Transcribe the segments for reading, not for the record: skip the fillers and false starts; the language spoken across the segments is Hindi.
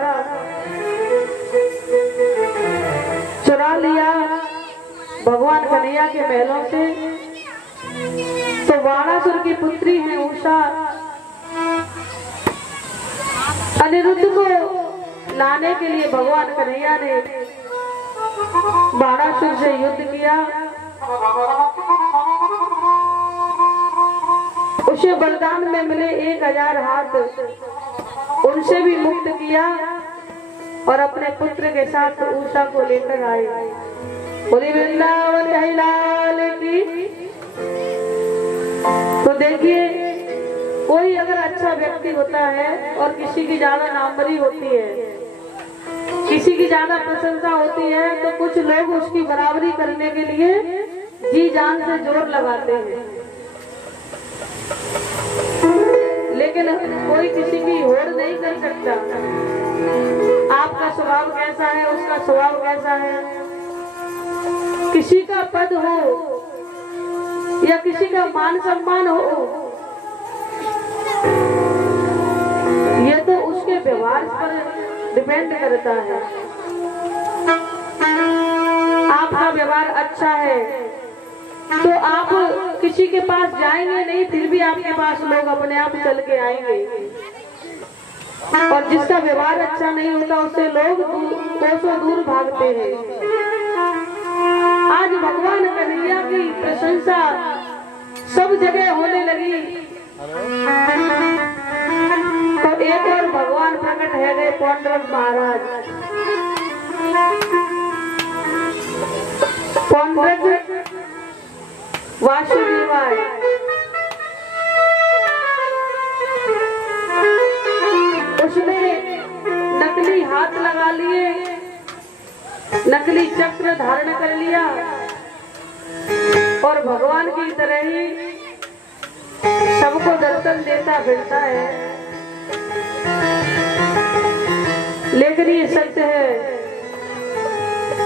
छुटकारा चुरा लिया भगवान कन्हैया के महलों से, तो बाणासुर की पुत्री है उषा अनिरुद्ध को लाने के लिए भगवान कन्हैया ने बाणासुर से युद्ध किया। उसे बलिदान में मिले 1000 हाथ उनसे भी मुक्त किया और अपने पुत्र के साथ उषा को लेकर आए। बोली वृंदावन बिहारी लाल की। तो देखिए, कोई अगर अच्छा व्यक्ति होता है और किसी की ज्यादा नामवरी होती है, किसी की ज्यादा प्रशंसा होती है, तो कुछ लोग उसकी बराबरी करने के लिए जी जान से जोर लगाते हैं, लेकिन कोई किसी की होड़ नहीं कर सकता। आपका स्वभाव कैसा है, उसका स्वभाव कैसा है, किसी का पद हो या किसी का मान सम्मान हो, ये तो उसके व्यवहार पर डिपेंड करता है। आपका व्यवहार अच्छा है तो आप किसी के पास जाएंगे नहीं, फिर भी आपके पास लोग अपने आप चल के आएंगे। और जिसका व्यवहार अच्छा नहीं होता उससे लोग कोसों दूर भागते हैं। आज भगवान कन्हैया की प्रशंसा सब जगह होने लगी, तो एक और भगवान प्रकट है गए पांडुरंग महाराज। पांडुरंग वासुदेवाय उसने नकली हाथ लगा लिए, नकली चक्र धारण कर लिया और भगवान की तरह ही सबको दर्शन देता फिरता है। लेकिन ये सत्य है,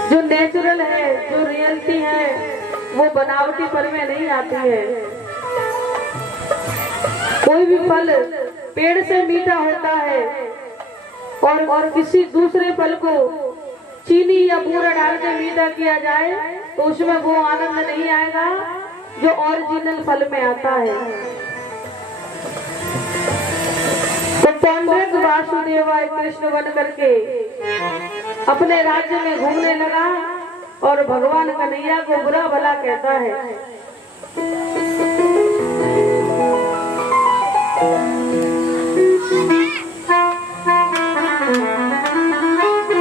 जो नेचुरल है, जो रियलिटी है, वो बनावटी फल में नहीं आती है। कोई भी फल पेड़ से मीठा होता है और किसी दूसरे फल को चीनी या बूरा डाल के मीठा किया जाए तो उसमें वो आनंद नहीं आएगा जो ओरिजिनल फल में आता है। तो पांडुरंग वासुदेवाय कृष्ण बन करके अपने राज्य में घूमने लगा और भगवान कन्हैया को बुरा भला कहता है।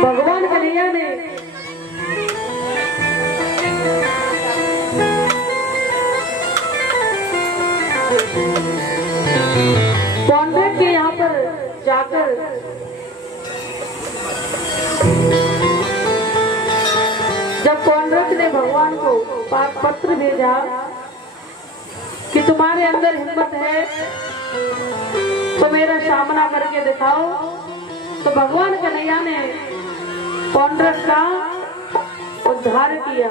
भगवान कन्हैया ने पांडुरंग के यहाँ पर जाकर जब पांडुरंग ने भगवान को पत्र भेजा कि तुम्हारे अंदर हिम्मत है तो मेरा सामना करके दिखाओ, तो भगवान कन्हैया ने पांडुरंग का उद्धार किया।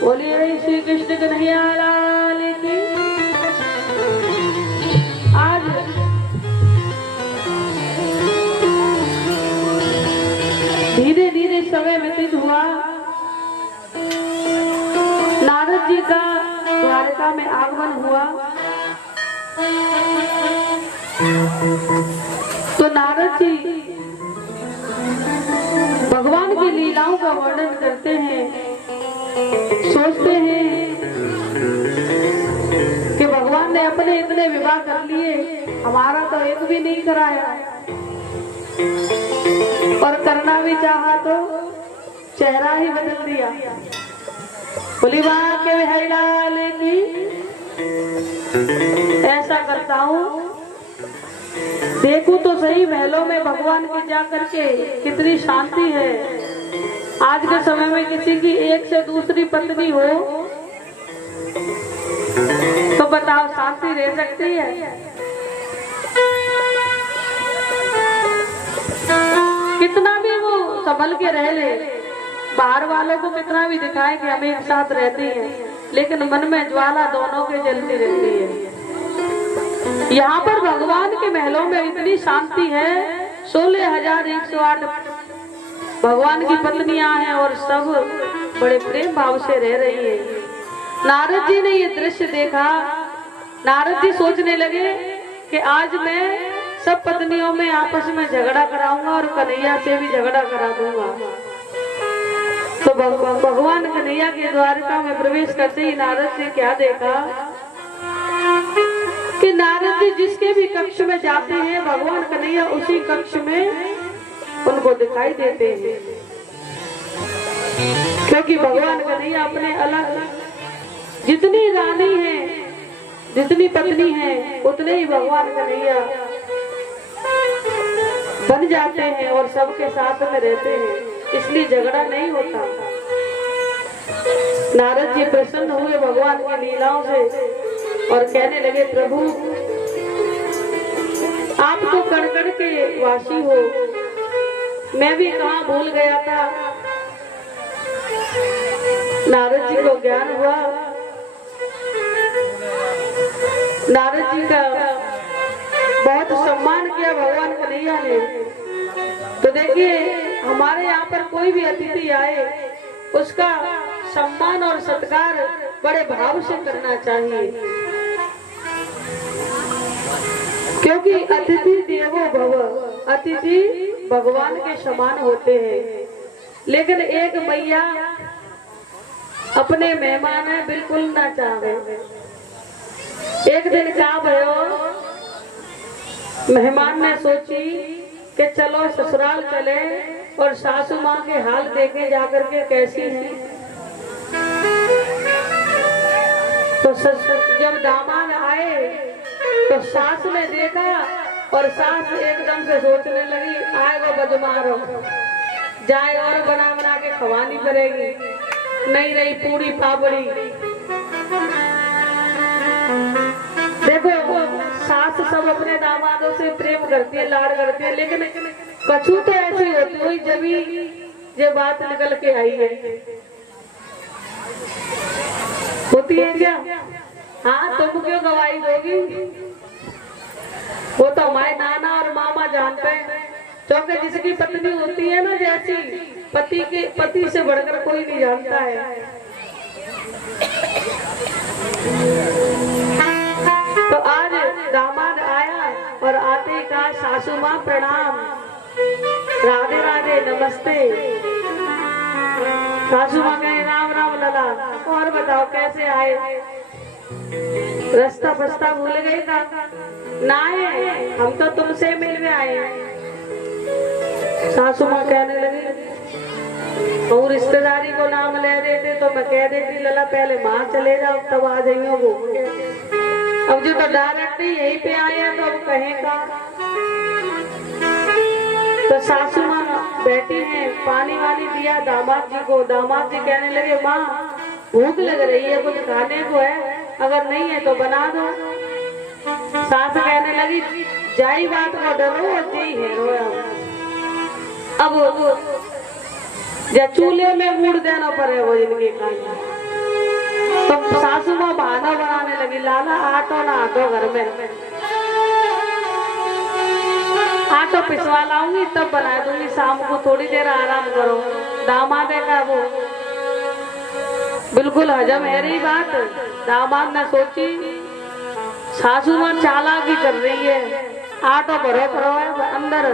बोलिए श्री कृष्ण कन्हैया लाल की। आज धीरे धीरे समय व्यतीत हुआ, नारद जी का द्वारका में आगमन हुआ। तो नारद जी भगवान की लीलाओं का वर्णन करते हैं, सोचते हैं कि भगवान ने अपने इतने विवाह कर लिए, हमारा तो एक भी नहीं कराया, और करना भी चाहा तो चेहरा ही बदल दिया। बोली बात के बिहारी लाल की। ऐसा करता हूँ, देखूं तो सही महलों में भगवान के जा करके कितनी शांति है। आज के समय में किसी की एक से दूसरी पत्नी हो तो बताओ शांति रह सकती है? कितना भी वो संभल के रह ले, बाहर वालों को कितना भी दिखाए कि हम एक साथ रहते हैं, लेकिन मन में ज्वाला दोनों के जलती रहती है। यहाँ पर भगवान के महलों में इतनी शांति है 16,108 भगवान की पत्नियां हैं और सब बड़े प्रेम भाव से रह रही है। नारद जी ने ये दृश्य देखा। नारद जी सोचने लगे कि आज मैं सब पत्नियों में आपस में झगड़ा कराऊंगा और कन्हैया से भी झगड़ा करा दूंगा। तो भगवान कन्हैया के द्वारका में प्रवेश करते ही नारद जी क्या देखा कि नारद जी जिसके भी कक्ष में जाते हैं भगवान कन्हैया उसी कक्ष में उनको दिखाई देते हैं, क्योंकि भगवान कन्हैया अपने अलग जितनी रानी है जितनी पत्नी है उतने ही भगवान कन्हैया बन जाते हैं और सबके साथ में रहते हैं, इसलिए झगड़ा नहीं होता। नारद जी प्रसन्न हुए भगवान की लीलाओं से और कहने लगे, प्रभु आप तो कण-कण के वासी हो, मैं भी कहाँ भूल गया था। नारद जी को ज्ञान हुआ। नारद जी का बहुत सम्मान किया भगवान कन्हैया ने। तो देखिए हमारे यहाँ पर कोई भी अतिथि आए उसका सम्मान और सत्कार बड़े भाव से करना चाहिए, क्योंकि अतिथि देवो भव, अतिथि भगवान के समान होते हैं। लेकिन एक मैया अपने मेहमान है बिल्कुल ना चाहे। एक दिन क्या भयो, मेहमान ने सोची कि चलो ससुराल चले और सासू माँ के हाल देखे जाकर के कैसी है। तो जब दामाद आए तो सास ने देखा और सास एकदम से सोचने लगी, आएगा बजमार हो जाए और बना बना के खवानी पड़ेगी, नहीं रही पूरी पापड़ी। देखो सास सब अपने दामादों से प्रेम करती है, लाड करती है, लेकिन कछु तो ऐसी होती हुई जब ये बात निकल के आई है। होती है क्या? हाँ, तुम क्यों गवाही दोगी? वो तो हमारे नाना और मामा जानते हैं, क्योंकि जिसकी पत्नी होती है ना जैसी पति से बढ़कर कोई नहीं जानता है। तो आज दामाद आया और आते ही कहा, सासू माँ प्रणाम, राधे राधे, नमस्ते। सासू माँ कहे, राम राम लला, और बताओ कैसे आए? रास्ता बस्ता भूल गई था? ना है, हम तो तुमसे मिलने आए हैं। सासू माँ कहने लगी, और रिश्तेदारी को नाम ले देते तो मैं कह देती लला पहले माँ चले जाओ तब आ जाइयो घूम के। अब जो तो डायरेक्ट यहीं पे आया तो अब कहेगा। तो सासू माँ बैठी हैं, पानी वानी दिया दामाद जी को। दामाद जी कहने लगे, माँ भूख लग रही है, कुछ खाने को है? अगर नहीं है तो बना दो। सास कहने लगी, जाई बात को डरो और जी है रोया। अब या चूल्हे में मूड देना पड़े वो जिनके खाना। तो सासू माँ बहाना बनाने लगी, लाला आटो ना आटो घर में, आटो पिसवा लाऊंगी तब बना दूंगी, शाम को थोड़ी देर आराम करो। दामाद का वो बिल्कुल हजम है रही बात। दामाद ने सोची सासू माँ चालाकी कर रही है, आटो भरो भरो है अंदर,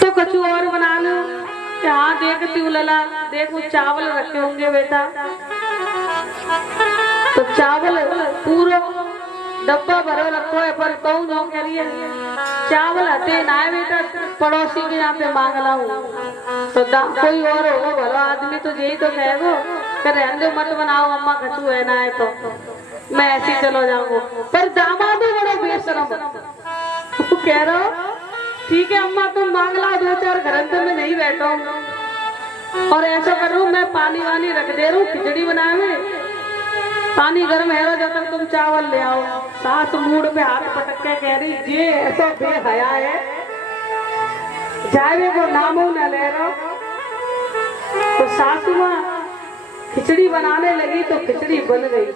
तो कछु और बना लो। हाँ देखती हूँ लला, देखो चावल रखे होंगे बेटा। तो चावल पूरा डब्बा भरो रखो है, पर कहूँ जो कह रही है चावल हते ना है बेटा, पड़ोसी के यहाँ पे मांग ला हूँ। तो कोई और होगा भलो आदमी तो यही तो कहेगो, रहने मत बनाओ अम्मा, कछु है ना है तो मैं ऐसे चलो जाऊंगा। पर दामाद बड़ो बेशरम कह रहा हो, ठीक है अम्मा तुम मांग ला, 2-4 घंटे में नहीं बैठा और ऐसा कर रू, मैं पानी वानी रख दे रू, खिचड़ी बनावे, पानी गर्म है जब तक तुम चावल ले आओ। सास मूड पे हाथ पटक के कह रही, ये ऐसा बेहया है, जाए को नाम न ले रहा। तो सासू माँ खिचड़ी बनाने लगी तो खिचड़ी बन गई।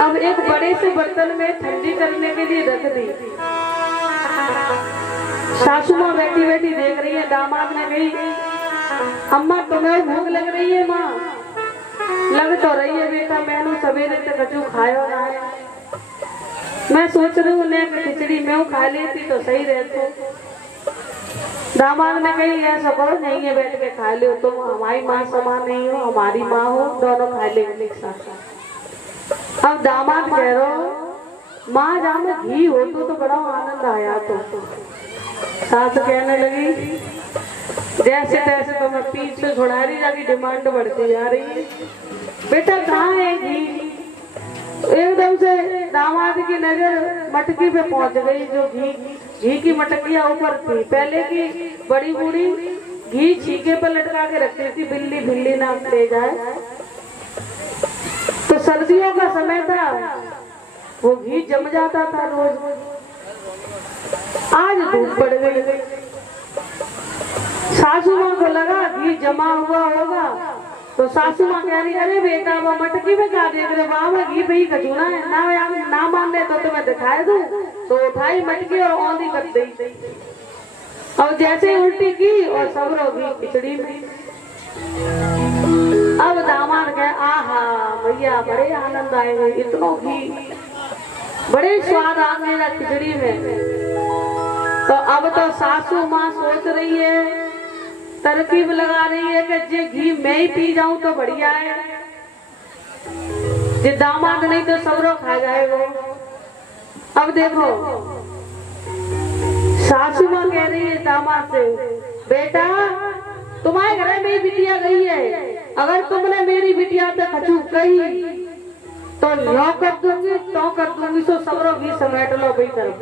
अब एक बड़े से बर्तन में ठंडी करने के लिए रख दी। सासू माँ बैठी बैठी देख रही है। दामाद ने कही, अम्मा तुम्हें भूख लग रही है? माँ लग तो रही है बेटा, मैंने सवेरे तक कचू खाया ना है। मैं सोच रही हूँ खिचड़ी मैं खा लेती तो सही रहती। दामाद ने कही, ऐसा करो नहीं है, बैठ के खा लो, तुम हमारी माँ समान नहीं हो, हमारी माँ हो, दोनों खा लेंगे एक साथ। अब दामाद कह रहे, माँ जहाँ में घी हो तो बड़ा आनंद आया। तो सास कहने लगी, जैसे तैसे तो मैं पीछे छुड़ा रही जाके डिमांड बढ़ती जा रही है। बेटा कहाँ है घी? एकदम से दामाद की नजर मटकी पे पहुंच गई, जो घी की मटकियां ऊपर थी। पहले की बड़ी बूढ़ी घी छीके पर लटका के रखती थी, बिल्ली बिल्ली ना ले जाए। तो सर्दियों का समय था, वो घी जम जाता था रोज। आज धूप पड़ गई, सासू माँ को लगा घी जमा हुआ होगा, तो सासू माँ कह रही, अरे बेटा वो मटकी में खा देख रहे, वहां में घी पे ही कचूना है ना मान ले तो तुम्हें दिखाए दूं। तो उठाई मटकी और औंधी कर दी, और जैसे उल्टी की और सब घी खिचड़ी में। अब दामाद कहे, आहा भैया बड़े आनंद आएंगे, इतना घी, बड़े स्वाद आ गया खिचड़ी में। तो अब तो सासू माँ सोच रही है, तरकीब लगा रही है कि जे घी मैं ही पी जाऊं तो बढ़िया है, जे दामाद नहीं तो सबरो खा जाए वो। अब देखो सासू माँ कह रही है दामाद से, बेटा तुम्हारे घर में बिटिया गई है, अगर तुमने मेरी बिटिया पे कचू कही तो यो कर दूंगी तो कर दूंगी, तो सबरो घी समेट लो भाई तरफ।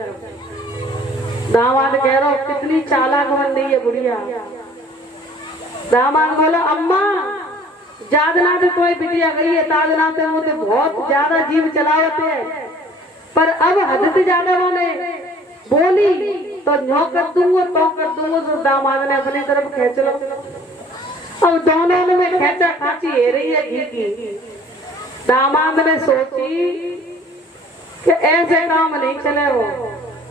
दामाद कह रहा कितनी चालाक बन रही है बुढ़िया। दामाद बोला, अम्मा जादना तो कोई बिटिया गई है, ताजना तो मुझे बहुत ज्यादा जीव चलावत है, पर अब हद से ज्यादा मैंने बोली तो न्यो कर दूंगा तो कर दूंगा। तो दामाद ने अपनी तरफ खींच लो। अब दोनों में खेचा खाची है रही है घी की। दामाद ने सोची कि ऐसे काम नहीं चले, हो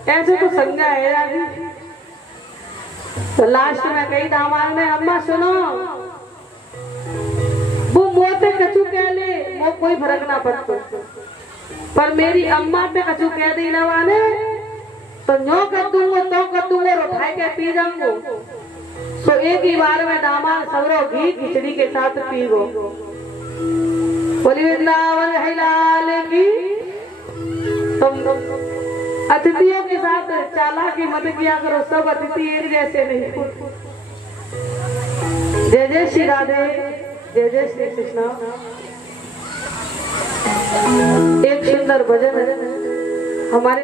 ऐसे तो संज्ञा है अभी। तो लास्ट में कही दामाद ने, अम्मा सुनो, वो मुँह पे कचू कह ले वो कोई फर्क ना पड़ता, पर मेरी अम्मा पे कचू कह दी ना माने तो न्यो कर दूंगा तो कर दूंगा, उठाए के पी जाऊंगा। तो एक ही बार में दामाद सबरो घी खिचड़ी के साथ पी गो। बोली वृंदावन है लाल की। तुम अतिथियों के साथ चालाकी मत किया करो, सब अतिथि एक जैसे नहीं। जय जय श्री राधे, जय जय श्री कृष्ण। एक सुंदर भजन हमारे